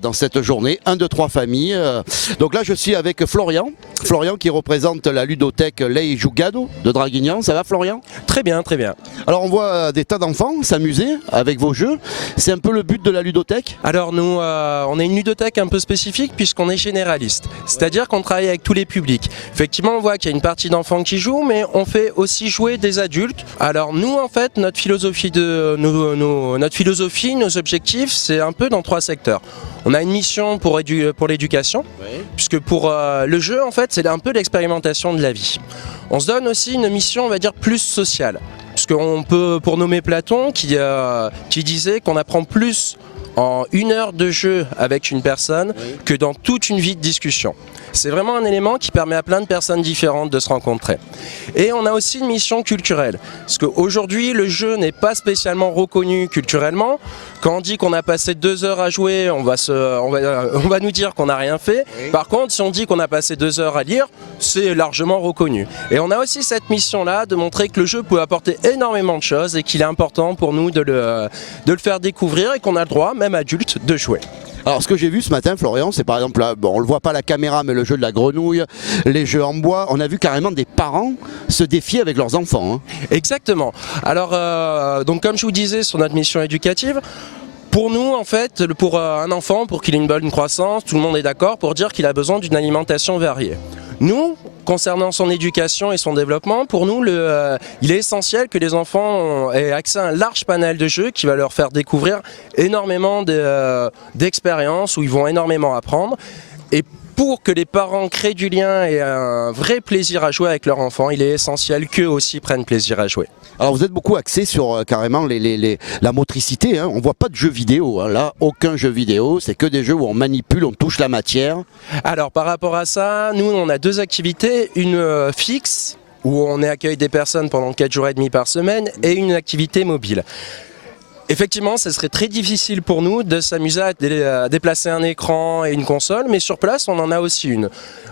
dans cette journée, 1, 2, 3 familles. Donc là je suis avec Florian. Florian qui représente la ludothèque Lei Jugado de Draguignan. Ça va Florian? Très bien, très bien. Alors on voit des tas d'enfants s'amuser avec vos jeux. C'est un peu le but de la ludothèque? Alors nous, on est une ludothèque un peu spécifique puisqu'on est généraliste. C'est-à-dire qu'on travaille avec tous les publics. Effectivement, on voit qu'il y a une partie d'enfants qui jouent, mais on fait aussi jouer des adultes. Alors nous, en fait, notre philosophie, nos objectifs, c'est un peu dans 3 secteurs. On a une mission pour l'éducation, puisque pour le jeu, en fait, c'est un peu l'expérimentation de la vie. On se donne aussi une mission, on va dire, plus sociale. Puisqu'on peut, pour nommer Platon, qui disait qu'on apprend plus en 1 heure de jeu avec une personne que dans toute une vie de discussion. C'est vraiment un élément qui permet à plein de personnes différentes de se rencontrer. Et on a aussi une mission culturelle, parce qu'aujourd'hui le jeu n'est pas spécialement reconnu culturellement. Quand on dit qu'on a passé 2 heures à jouer, on va nous dire qu'on n'a rien fait. Par contre, si on dit qu'on a passé 2 heures à lire, c'est largement reconnu. Et on a aussi cette mission-là de montrer que le jeu peut apporter énormément de choses et qu'il est important pour nous de le faire découvrir et qu'on a le droit, même adulte, de jouer. Alors ce que j'ai vu ce matin Florian, c'est par exemple, là, bon, on le voit pas à la caméra, mais le jeu de la grenouille, les jeux en bois, on a vu carrément des parents se défier avec leurs enfants. Hein. Exactement. Alors, donc comme je vous disais sur notre mission éducative, pour nous, en fait, pour un enfant, pour qu'il ait une bonne croissance, tout le monde est d'accord pour dire qu'il a besoin d'une alimentation variée. Nous, concernant son éducation et son développement, pour nous, il est essentiel que les enfants aient accès à un large panel de jeux qui va leur faire découvrir énormément d'expériences où ils vont énormément apprendre. Et pour que les parents créent du lien et un vrai plaisir à jouer avec leur enfant, il est essentiel qu'eux aussi prennent plaisir à jouer. Alors vous êtes beaucoup axé sur carrément la motricité, hein. On ne voit pas de jeux vidéo, hein. Là aucun jeu vidéo, c'est que des jeux où on manipule, on touche la matière. Alors par rapport à ça, nous on a 2 activités, une fixe où on accueille des personnes pendant 4 jours et demi par semaine et une activité mobile. Effectivement, ce serait très difficile pour nous de s'amuser à déplacer un écran et une console, mais sur place, on en a aussi une.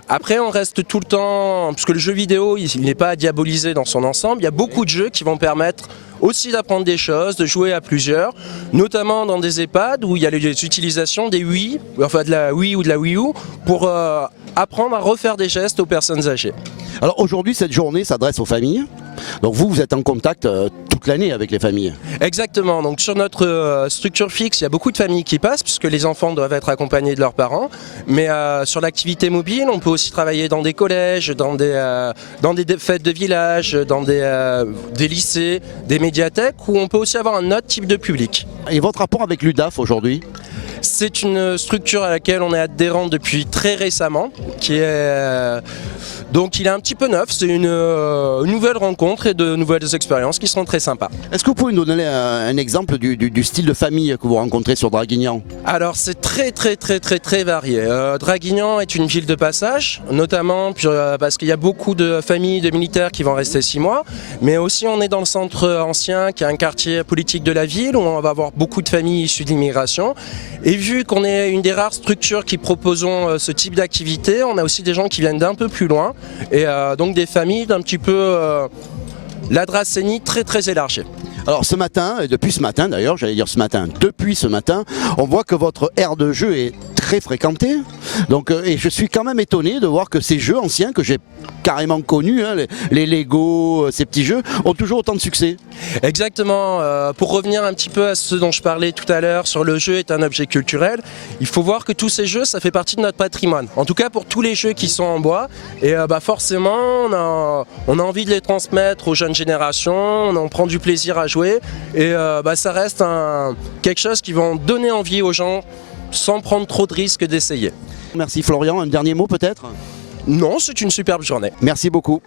Après, on reste tout le temps, parce que le jeu vidéo, il n'est pas à diaboliser dans son ensemble, il y a beaucoup de jeux qui vont permettre aussi d'apprendre des choses, de jouer à plusieurs, notamment dans des EHPAD où il y a les utilisations des Wii, enfin de la Wii ou de la Wii U, pour apprendre à refaire des gestes aux personnes âgées. Alors aujourd'hui, cette journée s'adresse aux familles. Donc vous êtes en contact toute l'année avec les familles. Exactement, donc sur notre structure fixe, il y a beaucoup de familles qui passent puisque les enfants doivent être accompagnés de leurs parents. Mais sur l'activité mobile, on peut aussi travailler dans des collèges, dans des fêtes de village, dans des lycées, des médiathèques où on peut aussi avoir un autre type de public. Et votre rapport avec l'UDAF aujourd'hui ? C'est une structure à laquelle on est adhérent depuis très récemment, donc il est un petit peu neuf, c'est une nouvelle rencontre et de nouvelles expériences qui seront très sympas. Est-ce que vous pouvez nous donner un exemple du style de famille que vous rencontrez sur Draguignan? Alors c'est très varié. Draguignan est une ville de passage, notamment parce qu'il y a beaucoup de familles de militaires qui vont rester 6 mois, mais aussi on est dans le centre ancien qui est un quartier politique de la ville où on va avoir beaucoup de familles issues de l'immigration. Et vu qu'on est une des rares structures qui proposons ce type d'activité, on a aussi des gens qui viennent d'un peu plus loin et donc des familles d'un petit peu la Dracénie très élargie. Alors ce matin, et depuis ce matin d'ailleurs, depuis ce matin, on voit que votre aire de jeu est très fréquentée. Donc, et je suis quand même étonné de voir que ces jeux anciens que j'ai carrément connus, hein, les Lego, ces petits jeux, ont toujours autant de succès. Exactement, pour revenir un petit peu à ce dont je parlais tout à l'heure sur le jeu est un objet culturel, il faut voir que tous ces jeux ça fait partie de notre patrimoine, en tout cas pour tous les jeux qui sont en bois et forcément on a envie de les transmettre aux jeunes générations, on prend du plaisir à jouer et ça reste quelque chose qui va donner envie aux gens sans prendre trop de risques d'essayer. Merci Florian, un dernier mot peut-être ? Non, c'est une superbe journée. Merci beaucoup.